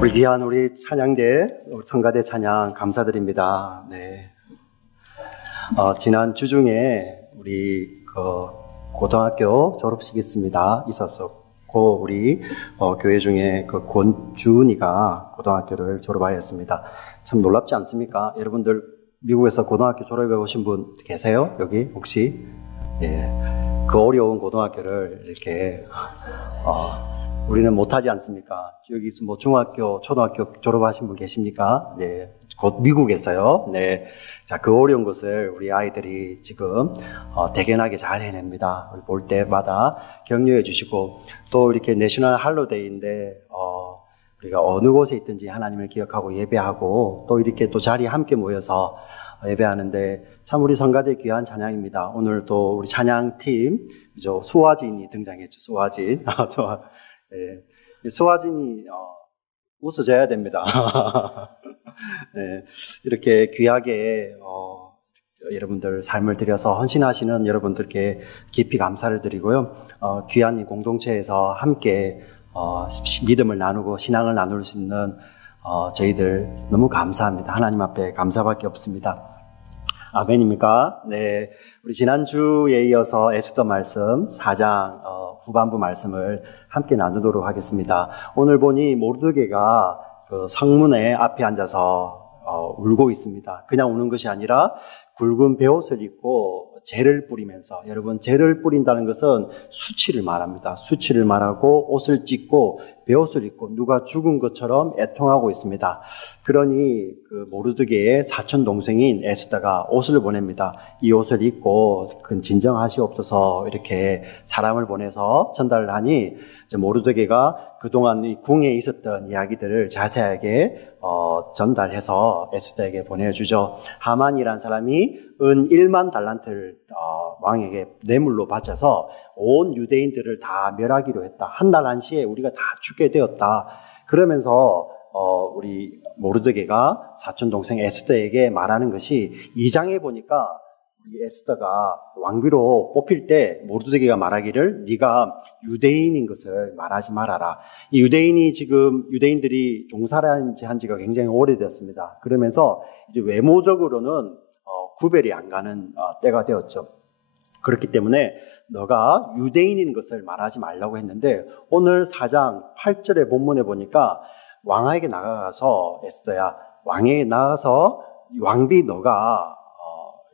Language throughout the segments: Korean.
우리 귀한 우리 찬양대, 우리 성가대 찬양 감사드립니다. 네. 지난 주중에 우리 고등학교 졸업식 있었었고 우리 교회 중에 권주은이가 고등학교를 졸업하였습니다. 참 놀랍지 않습니까? 여러분들 미국에서 고등학교 졸업해 오신 분 계세요? 여기 혹시? 예. 그 어려운 고등학교를 이렇게 우리는 못하지 않습니까? 여기서 뭐 중학교, 초등학교 졸업하신 분 계십니까? 네. 곧 미국에서요. 네. 자, 그 어려운 것을 우리 아이들이 지금 대견하게 잘 해냅니다. 우리 볼 때마다 격려해 주시고, 또 이렇게 내셔널 할로데이인데, 우리가 어느 곳에 있든지 하나님을 기억하고 예배하고, 또 이렇게 또 자리에 함께 모여서 예배하는데, 참 우리 성가대 귀한 찬양입니다. 오늘 또 우리 찬양팀, 수화진이 등장했죠. 수화진. 네. 수화진이 웃어줘야 됩니다. 네. 이렇게 귀하게 여러분들 삶을 들여서 헌신하시는 여러분들께 깊이 감사를 드리고요. 귀한 이 공동체에서 함께 믿음을 나누고 신앙을 나눌 수 있는 저희들 너무 감사합니다. 하나님 앞에 감사밖에 없습니다. 아멘입니까? 네. 우리 지난주에 이어서 에스더 말씀 4장 후반부 말씀을 함께 나누도록 하겠습니다. 오늘 보니 모르드게가 그 성문에 앞에 앉아서 울고 있습니다. 그냥 우는 것이 아니라 굵은 베옷을 입고 재를 뿌리면서, 여러분 재를 뿌린다는 것은 수치를 말합니다. 수치를 말하고 옷을 찢고 베옷을 입고 누가 죽은 것처럼 애통하고 있습니다. 그러니 그 모르드게의 사촌 동생인 에스더가 옷을 보냅니다. 이 옷을 입고 진정하시옵소서 이렇게 사람을 보내서 전달을 하니 모르드게가 그동안 이 궁에 있었던 이야기들을 자세하게 전달해서 에스더에게 보내주죠. 하만이라는 사람이 은 1만 달란트를 왕에게 뇌물로 바쳐서 온 유대인들을 다 멸하기로 했다. 한 달 한시에 우리가 다 죽게 되었다. 그러면서 우리 모르드게가 사촌 동생 에스더에게 말하는 것이 2장에 보니까 우리 에스더가 왕비로 뽑힐 때 모르드게가 말하기를 네가 유대인인 것을 말하지 말아라. 이 유대인들이 종살이한 지가 굉장히 오래되었습니다. 그러면서 이제 외모적으로는 구별이 안 가는 때가 되었죠. 그렇기 때문에 너가 유대인인 것을 말하지 말라고 했는데 오늘 4장 8절의 본문에 보니까 왕에게 나가서 에스더야 왕에게 나가서 왕비 너가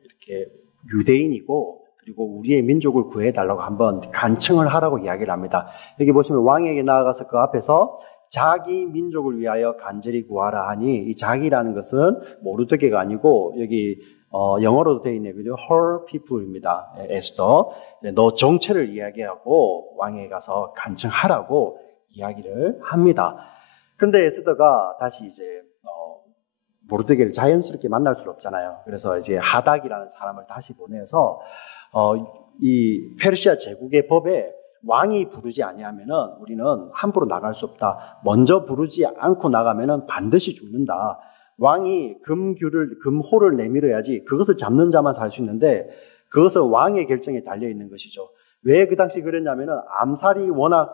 이렇게 유대인이고 그리고 우리의 민족을 구해달라고 한번 간청을 하라고 이야기를 합니다. 여기 보시면 왕에게 나아가서 그 앞에서 자기 민족을 위하여 간절히 구하라 하니 이 자기라는 것은 모르드게가 아니고 여기 영어로도 되어 있네요. 그죠? her people입니다. 에스더. 너 정체를 이야기하고 왕에게 가서 간청하라고 이야기를 합니다. 그런데 에스더가 다시 이제 모르드게를 자연스럽게 만날 수 없잖아요. 그래서 이제 하닥이라는 사람을 다시 보내서 이 페르시아 제국의 법에 왕이 부르지 아니하면은 우리는 함부로 나갈 수 없다. 먼저 부르지 않고 나가면은 반드시 죽는다. 왕이 금호를 내밀어야지 그것을 잡는 자만 살 수 있는데 그것은 왕의 결정에 달려 있는 것이죠. 왜 그 당시 그랬냐면은 암살이 워낙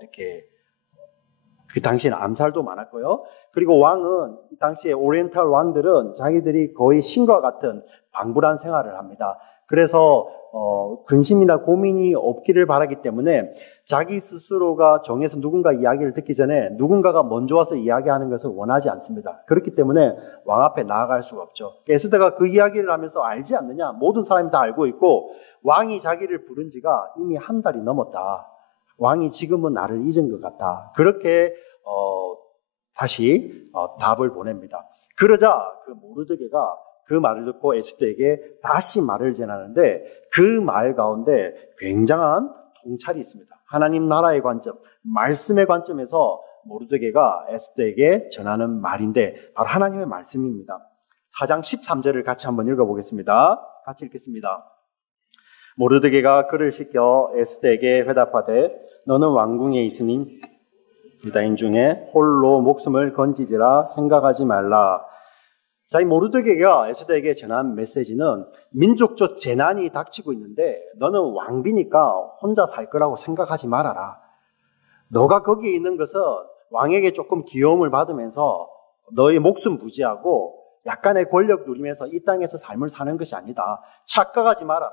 이렇게 그 당시에는 암살도 많았고요. 그리고 왕은 이 당시에 오리엔탈 왕들은 자기들이 거의 신과 같은 방불한 생활을 합니다. 그래서 근심이나 고민이 없기를 바라기 때문에 자기 스스로가 정해서 누군가 이야기를 듣기 전에 누군가가 먼저 와서 이야기하는 것을 원하지 않습니다. 그렇기 때문에 왕 앞에 나아갈 수가 없죠. 에스더가 그 이야기를 하면서 알지 않느냐? 모든 사람이 다 알고 있고 왕이 자기를 부른 지가 이미 한 달이 넘었다. 왕이 지금은 나를 잊은 것 같다. 그렇게 다시 답을 보냅니다. 그러자 그 모르드게가 그 말을 듣고 에스더에게 다시 말을 전하는데 그 말 가운데 굉장한 통찰이 있습니다. 하나님 나라의 관점, 말씀의 관점에서 모르드게가 에스더에게 전하는 말인데 바로 하나님의 말씀입니다. 4장 13절을 같이 한번 읽어보겠습니다. 같이 읽겠습니다. 모르드게가 그를 시켜 에스더에게 회답하되 너는 왕궁에 있으니 유다인 중에 홀로 목숨을 건지리라 생각하지 말라. 자, 이 모르드게가 에스더에게 전한 메시지는 민족적 재난이 닥치고 있는데 너는 왕비니까 혼자 살 거라고 생각하지 말아라. 너가 거기에 있는 것은 왕에게 조금 귀여움을 받으면서 너의 목숨 부지하고 약간의 권력 누리면서 이 땅에서 삶을 사는 것이 아니다. 착각하지 말아라.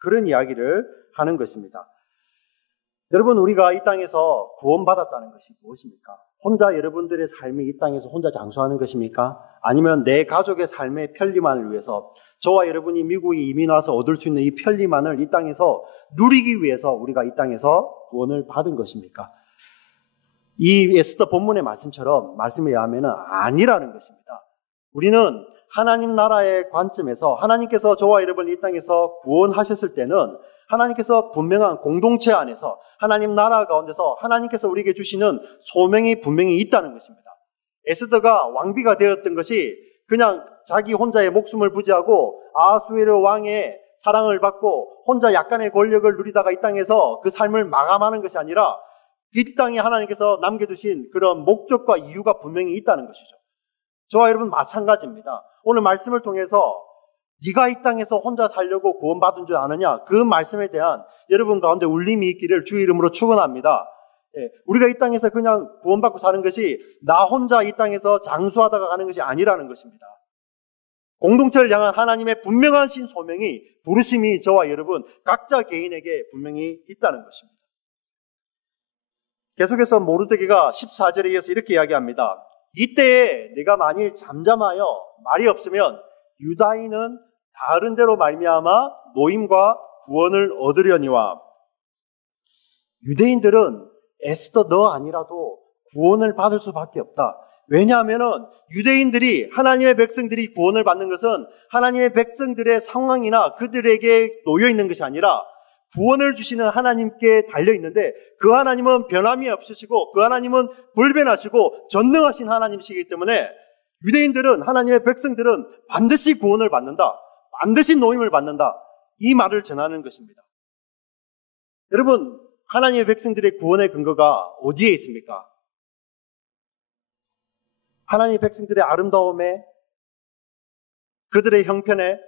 그런 이야기를 하는 것입니다. 여러분, 우리가 이 땅에서 구원받았다는 것이 무엇입니까? 혼자 여러분들의 삶이 이 땅에서 혼자 장수하는 것입니까? 아니면 내 가족의 삶의 편리만을 위해서 저와 여러분이 미국에 이민 와서 얻을 수 있는 이 편리만을 이 땅에서 누리기 위해서 우리가 이 땅에서 구원을 받은 것입니까? 이 에스더 본문의 말씀처럼 말씀에 의하면 아니라는 것입니다. 우리는 하나님 나라의 관점에서 하나님께서 저와 여러분을 이 땅에서 구원하셨을 때는 하나님께서 분명한 공동체 안에서 하나님 나라 가운데서 하나님께서 우리에게 주시는 소명이 분명히 있다는 것입니다. 에스더가 왕비가 되었던 것이 그냥 자기 혼자의 목숨을 부지하고 아하수에로 왕의 사랑을 받고 혼자 약간의 권력을 누리다가 이 땅에서 그 삶을 마감하는 것이 아니라 이 땅에 하나님께서 남겨두신 그런 목적과 이유가 분명히 있다는 것이죠. 저와 여러분 마찬가지입니다. 오늘 말씀을 통해서 네가 이 땅에서 혼자 살려고 구원받은 줄 아느냐? 그 말씀에 대한 여러분 가운데 울림이 있기를 주 이름으로 축원합니다. 우리가 이 땅에서 그냥 구원받고 사는 것이 나 혼자 이 땅에서 장수하다가 가는 것이 아니라는 것입니다. 공동체를 향한 하나님의 분명한 신소명이 부르심이 저와 여러분 각자 개인에게 분명히 있다는 것입니다. 계속해서 모르드게가 14절에 이어서 이렇게 이야기합니다. 이때에 내가 만일 잠잠하여 말이 없으면 유다인은 다른 데로 말미암아 노임과 구원을 얻으려니와. 유대인들은 에스더 너 아니라도 구원을 받을 수밖에 없다. 왜냐하면 유대인들이 하나님의 백성들이 구원을 받는 것은 하나님의 백성들의 상황이나 그들에게 놓여 있는 것이 아니라 구원을 주시는 하나님께 달려 있는데 그 하나님은 변함이 없으시고 그 하나님은 불변하시고 전능하신 하나님이시기 때문에 유대인들은 하나님의 백성들은 반드시 구원을 받는다. 반드시 노임을 받는다. 이 말을 전하는 것입니다. 여러분, 하나님의 백성들의 구원의 근거가 어디에 있습니까? 하나님의 백성들의 아름다움에, 그들의 형편에,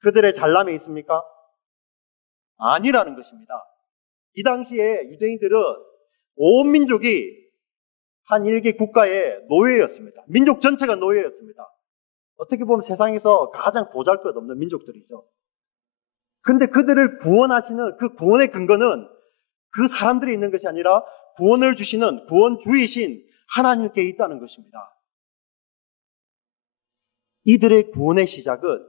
그들의 잘남에 있습니까? 아니라는 것입니다. 이 당시에 유대인들은 온 민족이 한 일개 국가의 노예였습니다. 민족 전체가 노예였습니다. 어떻게 보면 세상에서 가장 보잘것없는 민족들이죠. 근데 그들을 구원하시는 그 구원의 근거는 그 사람들이 있는 것이 아니라 구원을 주시는 구원주이신 하나님께 있다는 것입니다. 이들의 구원의 시작은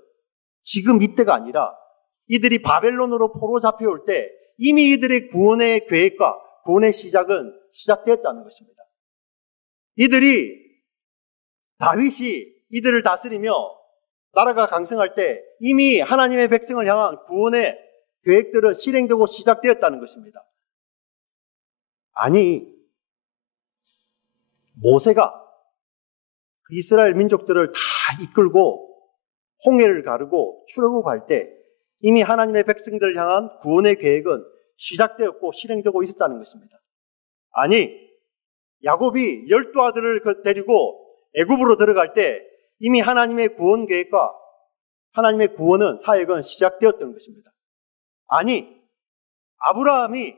지금 이때가 아니라 이들이 바벨론으로 포로 잡혀올 때 이미 이들의 구원의 계획과 구원의 시작은 시작되었다는 것입니다. 이들이 다윗이 이들을 다스리며 나라가 강성할 때 이미 하나님의 백성을 향한 구원의 계획들은 실행되고 시작되었다는 것입니다. 아니, 모세가 그 이스라엘 민족들을 다 이끌고 홍해를 가르고 출애굽할 때 이미 하나님의 백성들을 향한 구원의 계획은 시작되었고 실행되고 있었다는 것입니다. 아니, 야곱이 12아들을 데리고 애굽으로 들어갈 때 이미 하나님의 구원 계획과 하나님의 구원은 사역은 시작되었던 것입니다. 아니, 아브라함이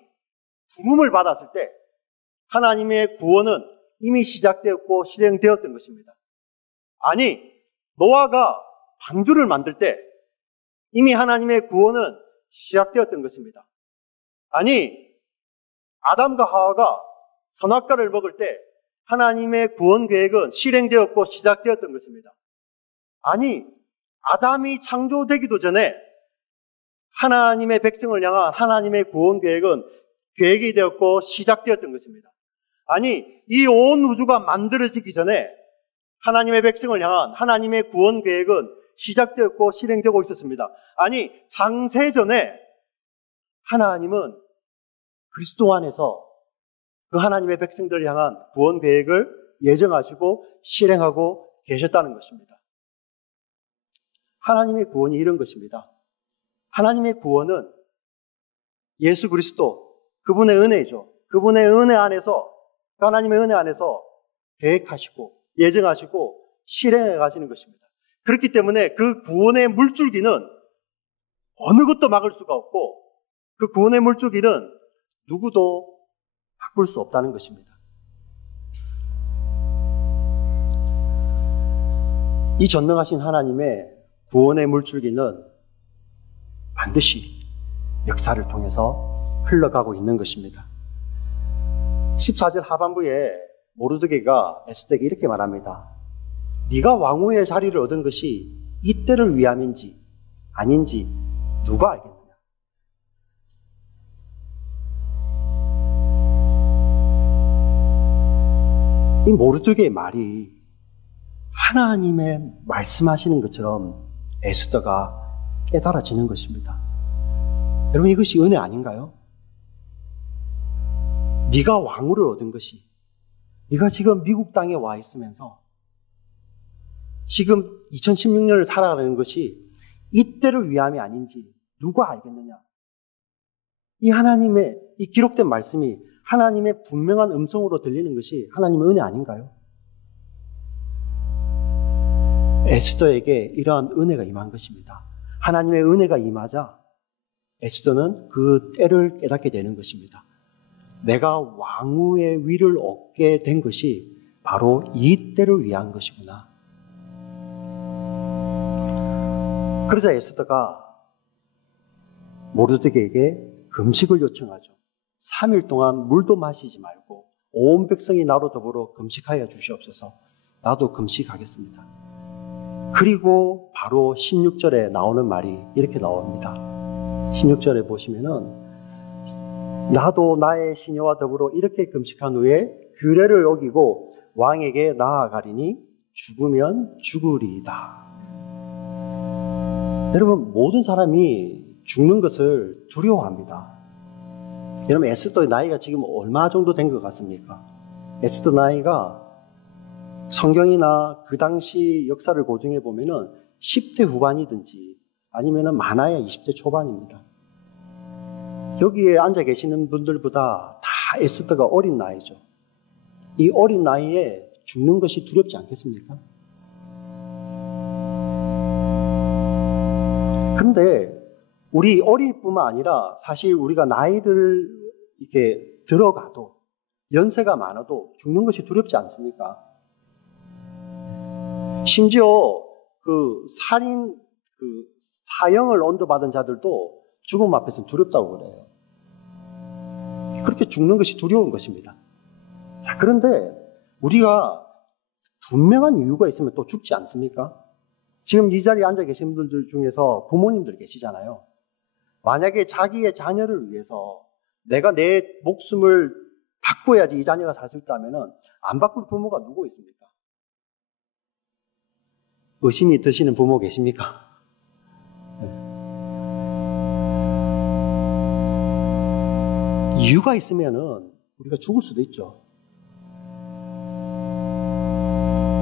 부름을 받았을 때 하나님의 구원은 이미 시작되었고 실행되었던 것입니다. 아니, 노아가 방주를 만들 때 이미 하나님의 구원은 시작되었던 것입니다. 아니, 아담과 하와가 선악과를 먹을 때 하나님의 구원 계획은 실행되었고 시작되었던 것입니다. 아니, 아담이 창조되기도 전에 하나님의 백성을 향한 하나님의 구원 계획은 계획이 되었고 시작되었던 것입니다. 아니, 이 온 우주가 만들어지기 전에 하나님의 백성을 향한 하나님의 구원 계획은 시작되었고 실행되고 있었습니다. 아니, 창세전에 하나님은 그리스도 안에서 그 하나님의 백성들을 향한 구원 계획을 예정하시고 실행하고 계셨다는 것입니다. 하나님의 구원이 이런 것입니다. 하나님의 구원은 예수 그리스도, 그분의 은혜죠. 그분의 은혜 안에서, 하나님의 은혜 안에서 계획하시고 예정하시고 실행해 가시는 것입니다. 그렇기 때문에 그 구원의 물줄기는 어느 것도 막을 수가 없고 그 구원의 물줄기는 누구도 바꿀 수 없다는 것입니다. 이 전능하신 하나님의 구원의 물줄기는 반드시 역사를 통해서 흘러가고 있는 것입니다. 14절 하반부에 모르드게가 에스더에게 이렇게 말합니다. 네가 왕후의 자리를 얻은 것이 이때를 위함인지 아닌지 누가 알겠느냐. 이 모르드게의 말이 하나님의 말씀하시는 것처럼 에스더가 깨달아지는 것입니다. 여러분, 이것이 은혜 아닌가요? 네가 왕후를 얻은 것이, 네가 지금 미국 땅에 와 있으면서 지금 2016년을 살아가는 것이 이때를 위함이 아닌지 누가 알겠느냐. 이 하나님의 이 기록된 말씀이 하나님의 분명한 음성으로 들리는 것이 하나님의 은혜 아닌가요? 에스더에게 이러한 은혜가 임한 것입니다. 하나님의 은혜가 임하자 에스더는 그 때를 깨닫게 되는 것입니다. 내가 왕후의 위를 얻게 된 것이 바로 이 때를 위한 것이구나. 그러자 에스더가 모르드게에게 금식을 요청하죠. 3일 동안 물도 마시지 말고 온 백성이 나로 더불어 금식하여 주시옵소서. 나도 금식하겠습니다. 그리고 바로 16절에 나오는 말이 이렇게 나옵니다. 16절에 보시면은 나도 나의 시녀와 더불어 이렇게 금식한 후에 규례를 어기고 왕에게 나아가리니 죽으면 죽으리이다. 여러분, 모든 사람이 죽는 것을 두려워합니다. 여러분, 에스더의 나이가 지금 얼마 정도 된 것 같습니까? 에스더 나이가 성경이나 그 당시 역사를 고증해 보면은 10대 후반이든지 아니면은 많아야 20대 초반입니다. 여기에 앉아 계시는 분들보다 다 에스더가 어린 나이죠. 이 어린 나이에 죽는 것이 두렵지 않겠습니까? 그런데 우리 어릴 뿐만 아니라 사실 우리가 나이를 이렇게 들어가도 연세가 많아도 죽는 것이 두렵지 않습니까? 심지어 사형을 언도받은 자들도 죽음 앞에서는 두렵다고 그래요. 그렇게 죽는 것이 두려운 것입니다. 자, 그런데 우리가 분명한 이유가 있으면 또 죽지 않습니까? 지금 이 자리에 앉아 계신 분들 중에서 부모님들 계시잖아요. 만약에 자기의 자녀를 위해서 내가 내 목숨을 바꿔야지 이 자녀가 살 수 있다면 안 바꿀 부모가 누구 있습니까? 의심이 드시는 부모 계십니까? 이유가 있으면은 우리가 죽을 수도 있죠.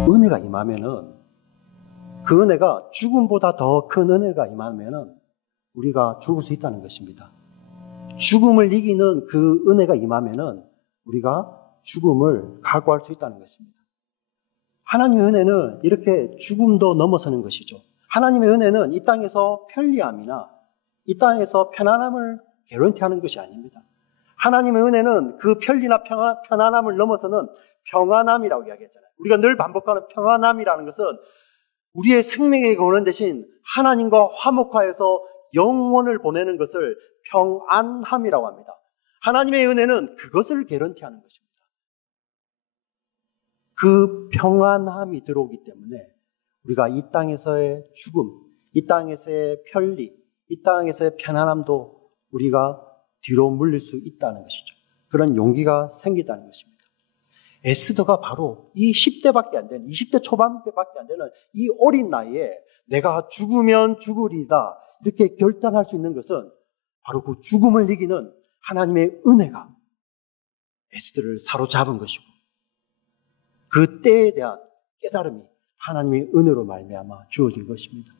은혜가 임하면은 그 은혜가 죽음보다 더 큰 은혜가 임하면은 우리가 죽을 수 있다는 것입니다. 죽음을 이기는 그 은혜가 임하면은 우리가 죽음을 각오할 수 있다는 것입니다. 하나님의 은혜는 이렇게 죽음도 넘어서는 것이죠. 하나님의 은혜는 이 땅에서 편리함이나 이 땅에서 편안함을 개런티하는 것이 아닙니다. 하나님의 은혜는 그 편리나 편안함을 넘어서는 평안함이라고 이야기했잖아요. 우리가 늘 반복하는 평안함이라는 것은 우리의 생명에게 오는 대신 하나님과 화목하여서 영원을 보내는 것을 평안함이라고 합니다. 하나님의 은혜는 그것을 개런티하는 것입니다. 그 평안함이 들어오기 때문에 우리가 이 땅에서의 죽음, 이 땅에서의 편리, 이 땅에서의 편안함도 우리가 뒤로 물릴 수 있다는 것이죠. 그런 용기가 생기다는 것입니다. 에스더가 바로 이 10대밖에 안 되는, 20대 초반대밖에 안 되는 이 어린 나이에 내가 죽으면 죽으리다 이렇게 결단할 수 있는 것은 바로 그 죽음을 이기는 하나님의 은혜가 에스더를 사로잡은 것이고 그 때에 대한 깨달음이 하나님의 은혜로 말미암아 주어진 것입니다.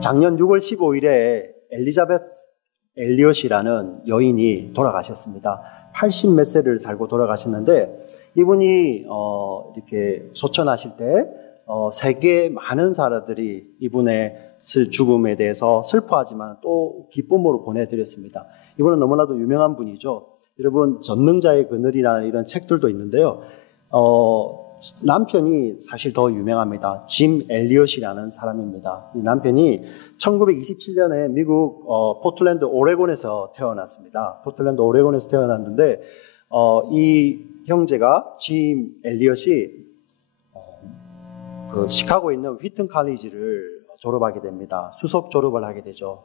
작년 6월 15일에 엘리자베스 엘리엇이라는 여인이 돌아가셨습니다. 80 몇 세를 살고 돌아가셨는데 이분이 이렇게 소천하실 때 세계 많은 사람들이 이분의 죽음에 대해서 슬퍼하지만 또 기쁨으로 보내드렸습니다. 이분은 너무나도 유명한 분이죠. 여러분 전능자의 그늘이라는 이런 책들도 있는데요. 남편이 사실 더 유명합니다. 짐 엘리엇이라는 사람입니다. 이 남편이 1927년에 미국 포틀랜드 오레곤에서 태어났습니다. 포틀랜드 오레곤에서 태어났는데 이 형제가 짐 엘리엇이 그 시카고에 있는 휘튼 칼리지를 졸업하게 됩니다. 수석 졸업을 하게 되죠.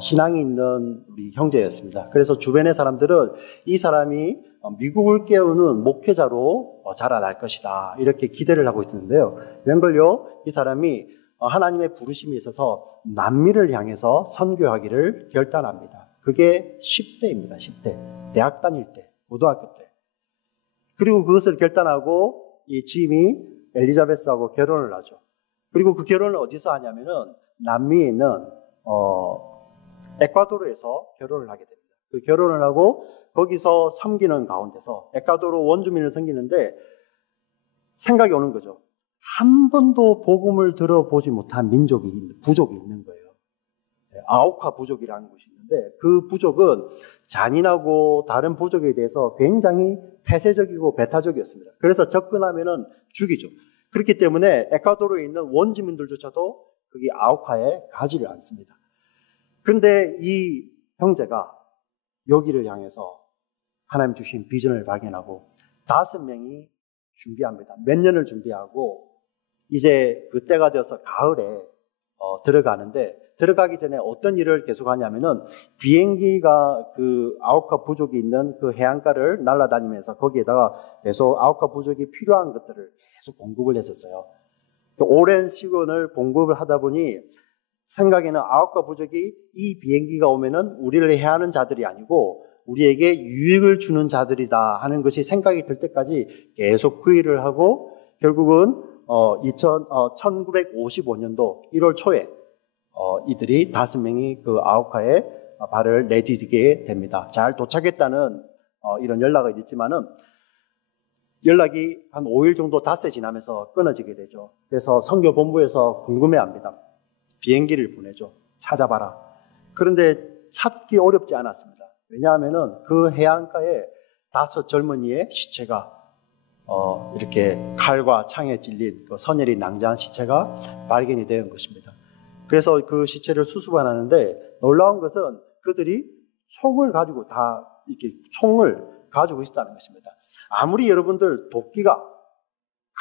신앙이 있는 우리 형제였습니다. 그래서 주변의 사람들은 이 사람이 미국을 깨우는 목회자로 자라날 것이다, 이렇게 기대를 하고 있는데요. 웬걸요, 이 사람이 하나님의 부르심이 있어서 남미를 향해서 선교하기를 결단합니다. 그게 10대입니다. 10대. 대학 다닐 때, 고등학교 때. 그리고 그것을 결단하고 이 짐이 엘리자베스하고 결혼을 하죠. 그리고 그 결혼을 어디서 하냐면은 남미에 있는 에콰도르에서 결혼을 하게 됩니다. 그 결혼을 하고 거기서 섬기는 가운데서 에콰도르 원주민을 섬기는데 생각이 오는 거죠. 한 번도 복음을 들어보지 못한 부족이 있는 거예요. 아오카 부족이라는 곳이 있는데 그 부족은 잔인하고 다른 부족에 대해서 굉장히 폐쇄적이고 배타적이었습니다. 그래서 접근하면은 죽이죠. 그렇기 때문에 에콰도르에 있는 원주민들조차도 거기 아오카에 가지를 않습니다. 그런데 이 형제가 여기를 향해서 하나님 주신 비전을 발견하고 5명이 준비합니다. 몇 년을 준비하고 이제 그때가 되어서 가을에 들어가는데, 들어가기 전에 어떤 일을 계속 하냐면은 비행기가 그 아오카 부족이 있는 그 해안가를 날아다니면서 거기에다가 계속 아오카 부족이 필요한 것들을 계속 공급을 했었어요. 오랜 시간을 공급을 하다 보니 생각에는 아오카 부족이 이 비행기가 오면은 우리를 해하는 자들이 아니고 우리에게 유익을 주는 자들이다 하는 것이 생각이 들 때까지 계속 그 일을 하고 결국은 1955년도 1월 초에 이들이 5명이 그 아오카에 발을 내디디게 됩니다. 잘 도착했다는 이런 연락이 있지만은 연락이 한 5일 정도 닷새 지나면서 끊어지게 되죠. 그래서 선교본부에서 궁금해합니다. 비행기를 보내죠. 찾아봐라. 그런데 찾기 어렵지 않았습니다. 왜냐하면은 그 해안가에 5 젊은이의 시체가 이렇게 칼과 창에 찔린 그 선혈이 낭자한 시체가 발견이 된 것입니다. 그래서 그 시체를 수습을 하는데 놀라운 것은 그들이 총을 가지고 있었다는 것입니다. 아무리 여러분들 도끼가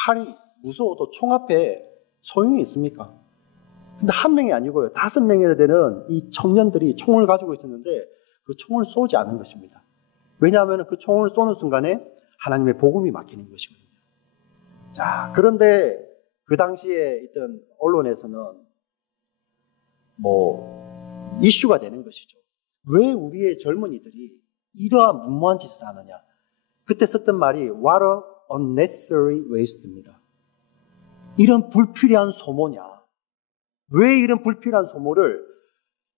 칼이 무서워도 총 앞에 소용이 있습니까? 근데 1명이 아니고요. 5명이나 되는 이 청년들이 총을 가지고 있었는데 그 총을 쏘지 않은 것입니다. 왜냐하면 그 총을 쏘는 순간에 하나님의 복음이 막히는 것이거든요. 자, 그런데 그 당시에 있던 언론에서는 이슈가 되는 것이죠. 왜 우리의 젊은이들이 이러한 무모한 짓을 하느냐. 그때 썼던 말이 What a unnecessary waste입니다. 이런 불필요한 소모냐. 왜 이런 불필요한 소모를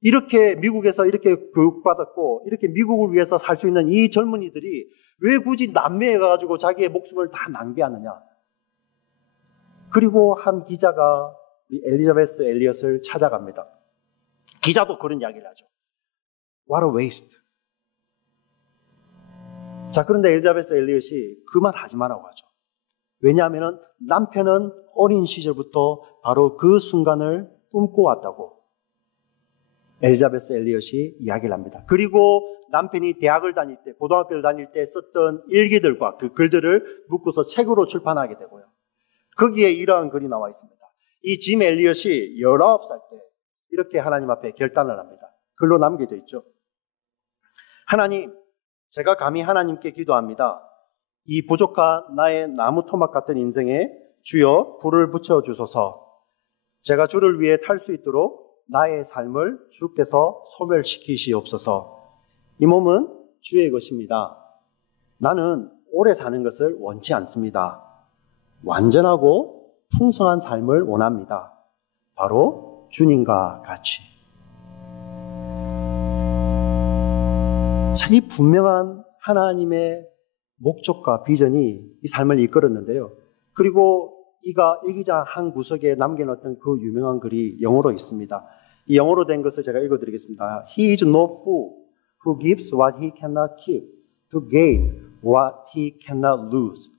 이렇게 미국에서 이렇게 교육받았고 이렇게 미국을 위해서 살 수 있는 이 젊은이들이 왜 굳이 남미에 가가지고 자기의 목숨을 다 낭비하느냐. 그리고 한 기자가 엘리자베스 엘리엇을 찾아갑니다. 기자도 그런 이야기를 하죠. What a waste. 자, 그런데 엘리자베스 엘리엇이 그 말 하지 말라고 하죠. 왜냐하면 남편은 어린 시절부터 바로 그 순간을 꿈꿔왔다고 엘리자베스 엘리엇이 이야기를 합니다. 그리고 남편이 대학을 다닐 때, 고등학교를 다닐 때 썼던 일기들과 그 글들을 묶어서 책으로 출판하게 되고요. 거기에 이러한 글이 나와 있습니다. 이 짐 엘리엇이 19살 때 이렇게 하나님 앞에 결단을 합니다. 글로 남겨져 있죠. 하나님, 제가 감히 하나님께 기도합니다. 이 부족한 나의 나무 토막 같은 인생에 주여 불을 붙여주소서. 제가 주를 위해 탈 수 있도록 나의 삶을 주께서 소멸시키시옵소서. 이 몸은 주의 것입니다. 나는 오래 사는 것을 원치 않습니다. 완전하고 풍성한 삶을 원합니다. 바로 주님과 같이. 이 분명한 하나님의 목적과 비전이 이 삶을 이끌었는데요. 그리고 이가 일기장 한 구석에 남겨놓던 그 유명한 글이 영어로 있습니다. 이 영어로 된 것을 제가 읽어드리겠습니다. He is no fool who gives what he cannot keep to gain what he cannot lose.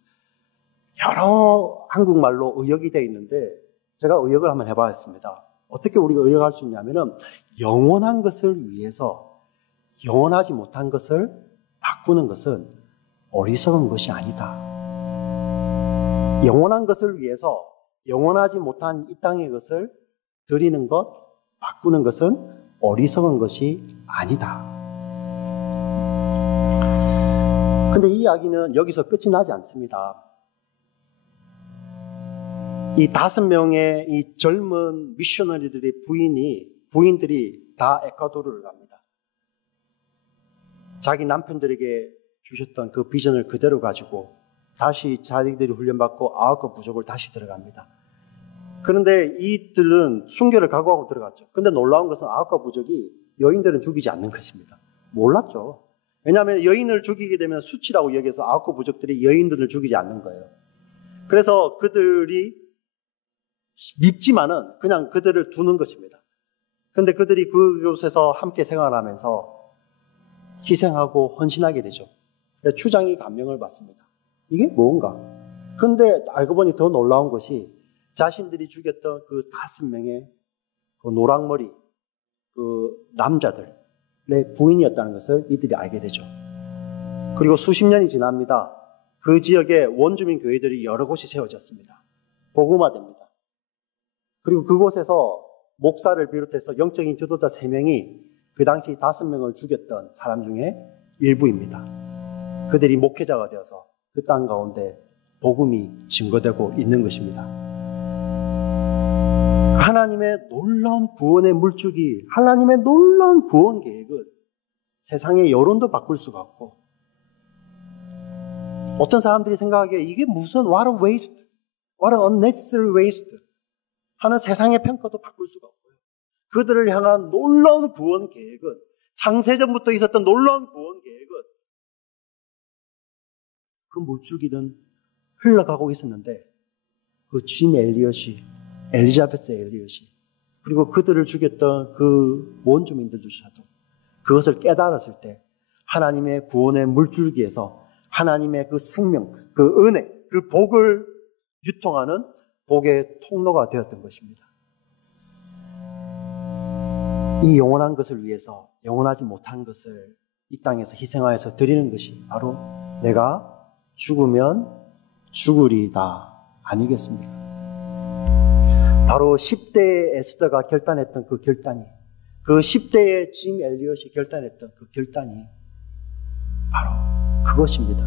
여러 한국말로 의역이 되어 있는데 제가 의역을 한번 해봤습니다. 어떻게 우리가 의역할 수 있냐면은 영원한 것을 위해서 영원하지 못한 것을 바꾸는 것은 어리석은 것이 아니다. 영원한 것을 위해서 영원하지 못한 이 땅의 것을 드리는 것, 바꾸는 것은 어리석은 것이 아니다. 근데 이 이야기는 여기서 끝이 나지 않습니다. 이 5명의 이 젊은 미셔너리들의 부인들이 다 에콰도르를 갑니다. 자기 남편들에게 주셨던 그 비전을 그대로 가지고 다시 자기들이 훈련받고 아우커 부족을 다시 들어갑니다. 그런데 이들은 순교를 각오하고 들어갔죠. 근데 놀라운 것은 아우커 부족이 여인들은 죽이지 않는 것입니다. 몰랐죠. 왜냐하면 여인을 죽이게 되면 수치라고 여겨서 아우커 부족들이 여인들을 죽이지 않는 거예요. 그래서 그들이 밉지만은 그냥 그들을 두는 것입니다. 그런데 그들이 그곳에서 함께 생활하면서 희생하고 헌신하게 되죠. 추장이 감명을 받습니다. 이게 뭔가? 근데 알고 보니 더 놀라운 것이 자신들이 죽였던 그 5명의 그 노랑머리 그 남자들의 부인이었다는 것을 이들이 알게 되죠. 그리고 수십 년이 지납니다. 그 지역에 원주민 교회들이 여러 곳이 세워졌습니다. 복음화됩니다. 그리고 그곳에서 목사를 비롯해서 영적인 지도자 3명이 그 당시 5명을 죽였던 사람 중에 일부입니다. 그들이 목회자가 되어서 그 땅 가운데 복음이 증거되고 있는 것입니다. 하나님의 놀라운 구원의 물줄기, 하나님의 놀라운 구원 계획은 세상의 여론도 바꿀 수가 없고, 어떤 사람들이 생각하기에 이게 무슨 what a waste, what a unnecessary waste 하는 세상의 평가도 바꿀 수가 없고요. 그들을 향한 놀라운 구원 계획은, 창세전부터 있었던 놀라운 구원 계획은 그 물줄기는 흘러가고 있었는데 그 짐 엘리엇이, 엘리자베스 엘리엇이, 그리고 그들을 죽였던 그 원주민들조차도 그것을 깨달았을 때 하나님의 구원의 물줄기에서 하나님의 그 생명, 그 은혜, 그 복을 유통하는 복의 통로가 되었던 것입니다. 이 영원한 것을 위해서 영원하지 못한 것을 이 땅에서 희생하여서 드리는 것이 바로 내가 죽으면 죽으리다 아니겠습니까? 바로 10대의 에스더가 결단했던 그 결단이, 그 10대의 짐 엘리엇이 결단했던 그 결단이 바로 그것입니다.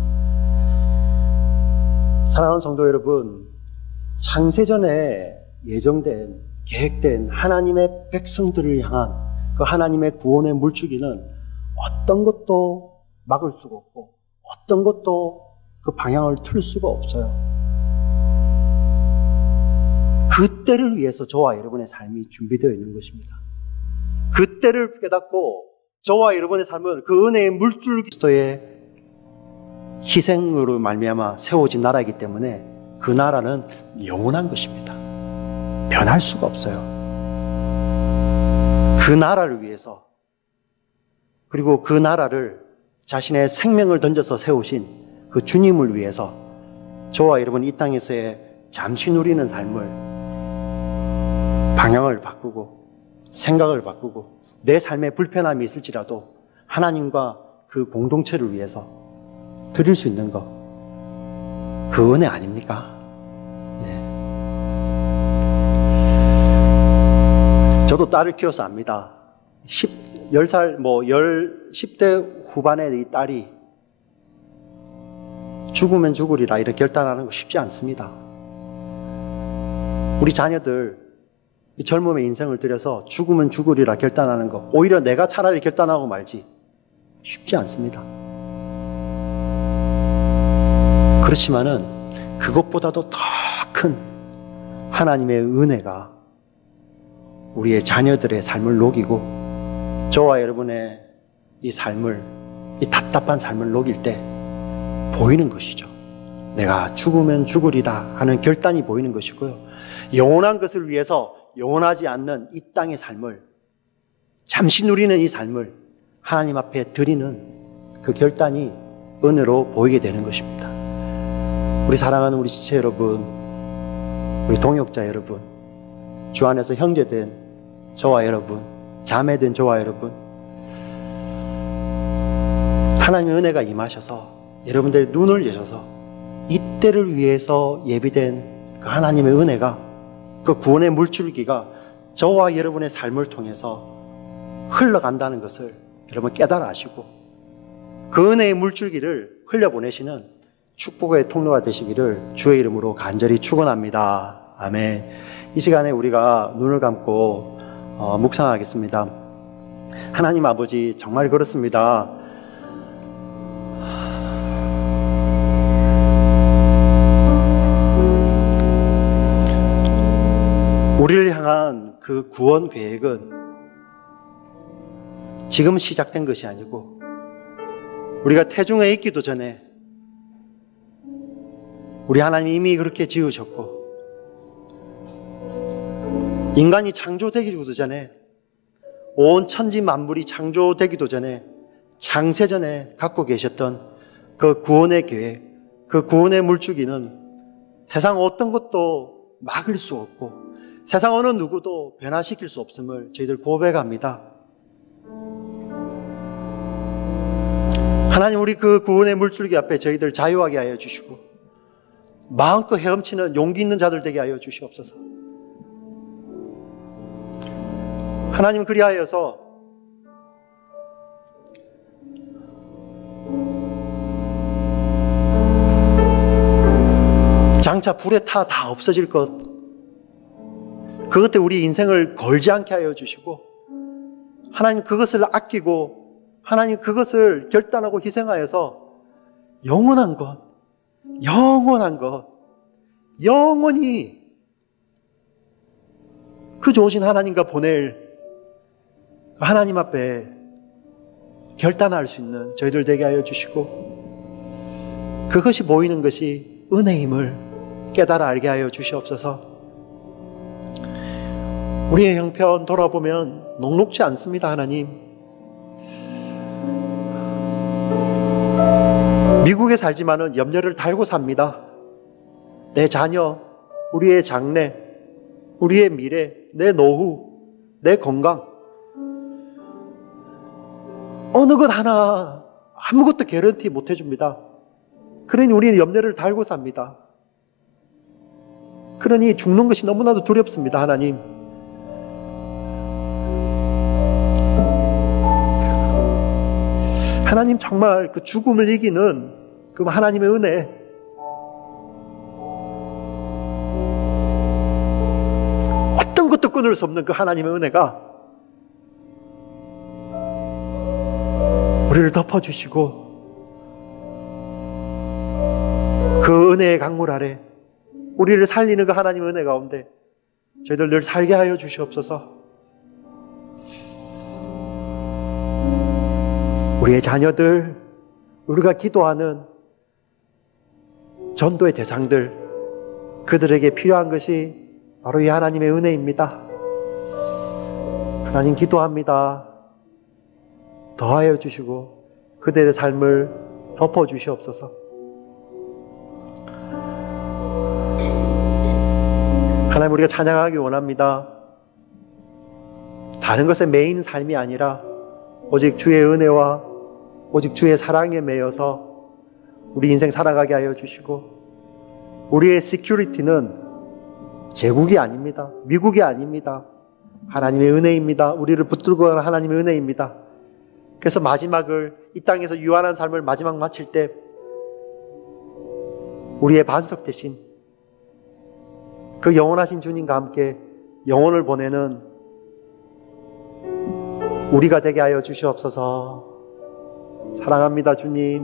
사랑하는 성도 여러분, 창세전에 예정된, 계획된 하나님의 백성들을 향한 그 하나님의 구원의 물줄기는 어떤 것도 막을 수가 없고 어떤 것도 그 방향을 틀 수가 없어요. 그때를 위해서 저와 여러분의 삶이 준비되어 있는 것입니다. 그때를 깨닫고 저와 여러분의 삶은 그 은혜의 물줄기의 희생으로 말미암아 세워진 나라이기 때문에 그 나라는 영원한 것입니다. 변할 수가 없어요. 그 나라를 위해서, 그리고 그 나라를 자신의 생명을 던져서 세우신 그 주님을 위해서 저와 여러분 이 땅에서의 잠시 누리는 삶을 방향을 바꾸고 생각을 바꾸고 내 삶에 불편함이 있을지라도 하나님과 그 공동체를 위해서 드릴 수 있는 것, 그 은혜 아닙니까? 네. 저도 딸을 키워서 압니다. 10살, 10대 후반에 이 딸이 죽으면 죽으리라 이렇게 결단하는 거 쉽지 않습니다. 우리 자녀들 이 젊음의 인생을 들여서 죽으면 죽으리라 결단하는 거, 오히려 내가 차라리 결단하고 말지 쉽지 않습니다. 그렇지만은 그것보다도 더 큰 하나님의 은혜가 우리의 자녀들의 삶을 녹이고 저와 여러분의 이 삶을, 이 답답한 삶을 녹일 때 보이는 것이죠. 내가 죽으면 죽으리다 하는 결단이 보이는 것이고요. 영원한 것을 위해서 영원하지 않는 이 땅의 삶을, 잠시 누리는 이 삶을 하나님 앞에 드리는 그 결단이 은혜로 보이게 되는 것입니다. 우리 사랑하는 우리 지체 여러분, 우리 동역자 여러분, 주 안에서 형제된 저와 여러분, 자매된 저와 여러분, 하나님의 은혜가 임하셔서 여러분들의 눈을 여셔서 이때를 위해서 예비된 그 하나님의 은혜가, 그 구원의 물줄기가 저와 여러분의 삶을 통해서 흘러간다는 것을 여러분 깨달아 아시고 그 은혜의 물줄기를 흘려보내시는 축복의 통로가 되시기를 주의 이름으로 간절히 축원합니다. 아멘. 이 시간에 우리가 눈을 감고 묵상하겠습니다. 하나님 아버지, 정말 그렇습니다. 우리를 향한 그 구원 계획은 지금 시작된 것이 아니고 우리가 태중에 있기도 전에 우리 하나님이 이미 그렇게 지으셨고, 인간이 창조되기도 전에, 온 천지 만물이 창조되기도 전에, 창세전에 갖고 계셨던 그 구원의 계획, 그 구원의 물줄기는 세상 어떤 것도 막을 수 없고 세상 어느 누구도 변화시킬 수 없음을 저희들 고백합니다. 하나님, 우리 그 구원의 물줄기 앞에 저희들 자유하게 하여 주시고 마음껏 헤엄치는 용기 있는 자들 되게 하여 주시옵소서. 하나님, 그리하여서 장차 불에 타 다 없어질 것, 그것 때문에 우리 인생을 걸지 않게 하여 주시고, 하나님 그것을 아끼고 하나님 그것을 결단하고 희생하여서 영원한 것, 영원히 그 좋으신 하나님과 보낼 하나님 앞에 결단할 수 있는 저희들 되게 하여 주시고, 그것이 보이는 것이 은혜임을 깨달아 알게 하여 주시옵소서. 우리의 형편 돌아보면 녹록지 않습니다. 하나님, 미국에 살지만은 염려를 달고 삽니다. 내 자녀, 우리의 장래, 우리의 미래, 내 노후, 내 건강, 어느 것 하나 아무것도 개런티 못 해줍니다. 그러니 우리는 염려를 달고 삽니다. 그러니 죽는 것이 너무나도 두렵습니다. 하나님, 하나님, 정말 그 죽음을 이기는 그 하나님의 은혜, 어떤 것도 끊을 수 없는 그 하나님의 은혜가 우리를 덮어주시고 그 은혜의 강물 아래 우리를 살리는 그 하나님의 은혜 가운데 저희들 늘 살게 하여 주시옵소서. 우리의 자녀들, 우리가 기도하는 전도의 대상들, 그들에게 필요한 것이 바로 이 하나님의 은혜입니다. 하나님, 기도합니다. 더하여 주시고 그들의 삶을 덮어 주시옵소서. 하나님, 우리가 찬양하기 원합니다. 다른 것에 매인 삶이 아니라 오직 주의 은혜와 오직 주의 사랑에 매여서 우리 인생 살아가게 하여 주시고, 우리의 시큐리티는 제국이 아닙니다. 미국이 아닙니다. 하나님의 은혜입니다. 우리를 붙들고 가는 하나님의 은혜입니다. 그래서 마지막을, 이 땅에서 유한한 삶을 마지막 마칠 때 우리의 반석 대신 그 영원하신 주님과 함께 영혼을 보내는 우리가 되게 하여 주시옵소서. 사랑합니다, 주님.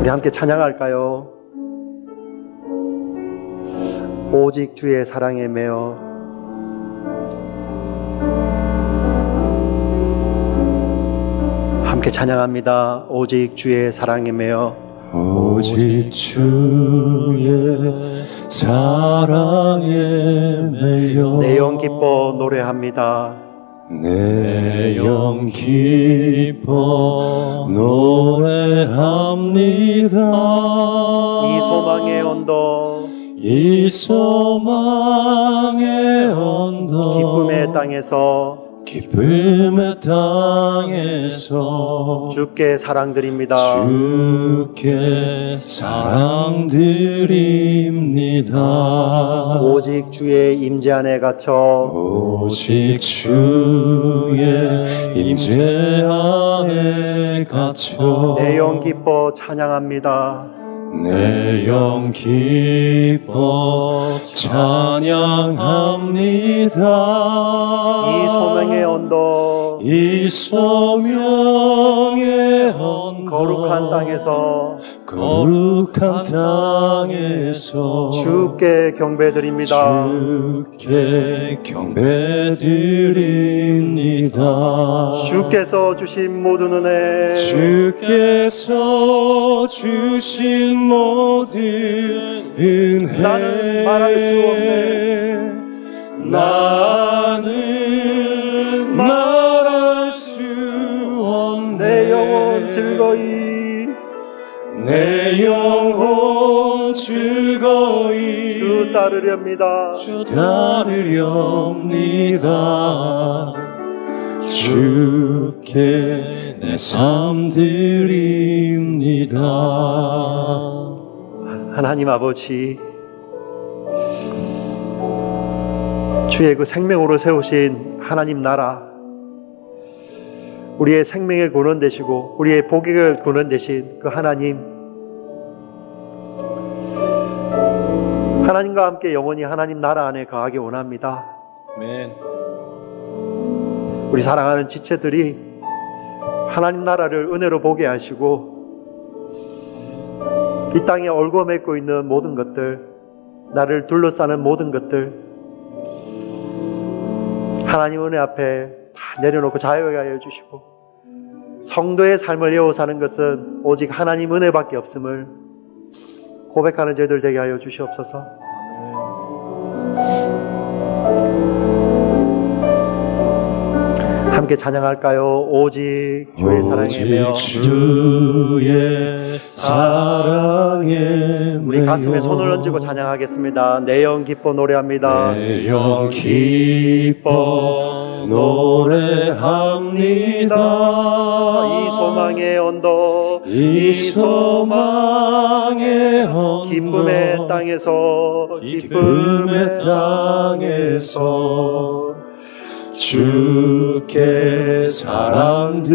우리 함께 찬양할까요? 오직 주의 사랑에 매여 함께 찬양합니다. 오직 주의 사랑에 매여, 오직 주의 사랑에 매여 내 영 기뻐 노래합니다. 내 영 기뻐 노래합니다. 이 소망의 언덕, 이 소망의 언덕, 기쁨의 땅에서 기쁨의 땅에서 주께 사랑드립니다. 주께 사랑드립니다. 오직 주의 임재 안에 갇혀 오직 주의 임재 안에 갇혀 내 영 기뻐 찬양합니다. 내 영 기뻐 찬양합니다. 이 소망의 언덕, 이 소명의 언덕, 거룩한 땅에서 거룩한 땅에서 주께 경배드립니다. 주께 경배드립니다. 주께서 주신 모든 은혜, 주께서 주신 모든 은혜, 나는 말할 수 없네. 나는 말할 수 없네. 내 영혼 즐거이, 내 영혼 즐거이 주 따르렵니다. 주 따르렵니다. 주께 내 삶 드립니다. 하나님 아버지, 주의 그 생명으로 세우신 하나님 나라, 우리의 생명의 근원 되시고 우리의 복의 근원 되신 그 하나님과 함께 영원히 하나님 나라 안에 거하기 원합니다. 아멘. 우리 사랑하는 지체들이 하나님 나라를 은혜로 보게 하시고 이 땅에 얽어맺고 있는 모든 것들, 나를 둘러싸는 모든 것들 하나님 은혜 앞에 다 내려놓고 자유하게 하여 주시고 성도의 삶을 이어 사는 것은 오직 하나님 은혜밖에 없음을 고백하는 저희들 되게 하여 주시옵소서. 함께 찬양할까요? 오직 주의 사랑에 매여. 주의 사랑에 우리 가슴에 손을 얹고 찬양하겠습니다. 내 영 기뻐 노래합니다. 내 영 기뻐 노래합니다. 이 소망의 언덕, 이 소망의 언덕, 기쁨의 땅에서 기쁨의 땅에서 주께 사랑드립니다.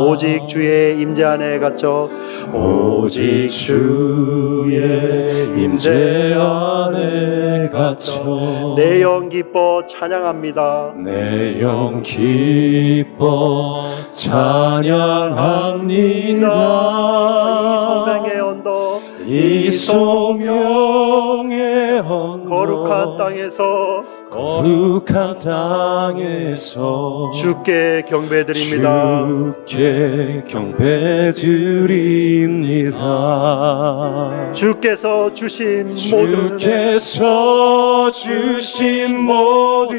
오직 주의 임재 안에 갇혀 오직 주의 임재 안에 갇혀 내 영 기뻐 찬양합니다. 내 영 기뻐 찬양합니다. 이 소명의 언덕, 거룩한 땅에서 거룩한 땅에서 주께 경배드립니다. 주께 경배드립니다. 주께서 주신 모든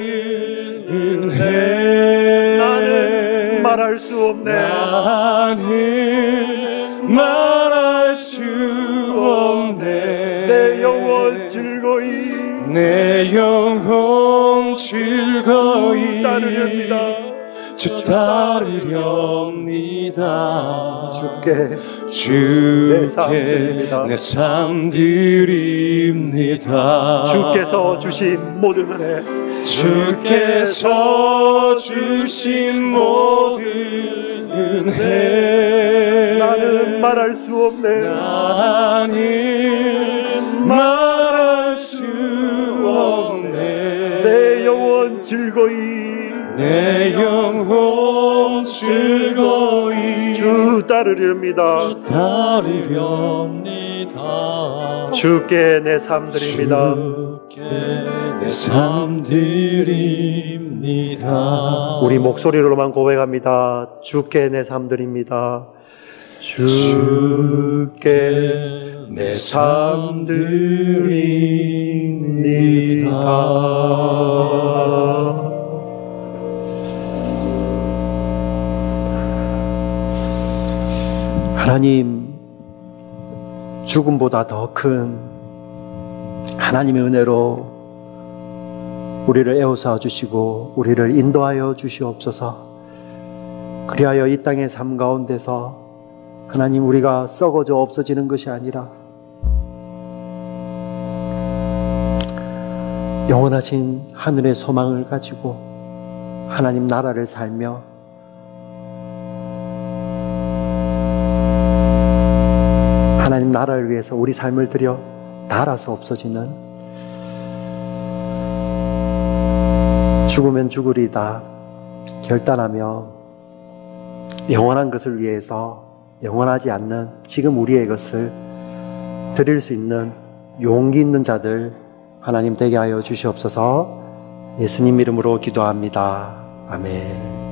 은혜 나는 말할 수 없네. 나는 말할 수 없네. 내 영혼 즐거이, 내 영혼 즐거이 주 따르렵니다. 주께 내 삶 드립니다. 주께서 주신 모든 은혜, 주께서 주신 모든 은혜 나는 말할 수 없네. 나는 말할 수 없네. 내 영혼 즐거이, 내 영혼 즐거이 주 따르렵니다. 주 따르렵니다. 주께 내 삶 드립니다. 주께 내 삶 드립니다. 우리 목소리로만 고백합니다. 주께 내 삶 드립니다. 주께 내 삶 드립니다. 하나님, 죽음보다 더 큰 하나님의 은혜로 우리를 애워싸 주시고 우리를 인도하여 주시옵소서. 그리하여 이 땅의 삶 가운데서 하나님, 우리가 썩어져 없어지는 것이 아니라 영원하신 하늘의 소망을 가지고 하나님 나라를 살며 하나님 나라를 위해서 우리 삶을 들여 달아서 없어지는, 죽으면 죽으리다 결단하며 영원한 것을 위해서 영원하지 않는 지금 우리의 것을 드릴 수 있는 용기 있는 자들 하나님 되게 하여 주시옵소서. 예수님 이름으로 기도합니다. 아멘.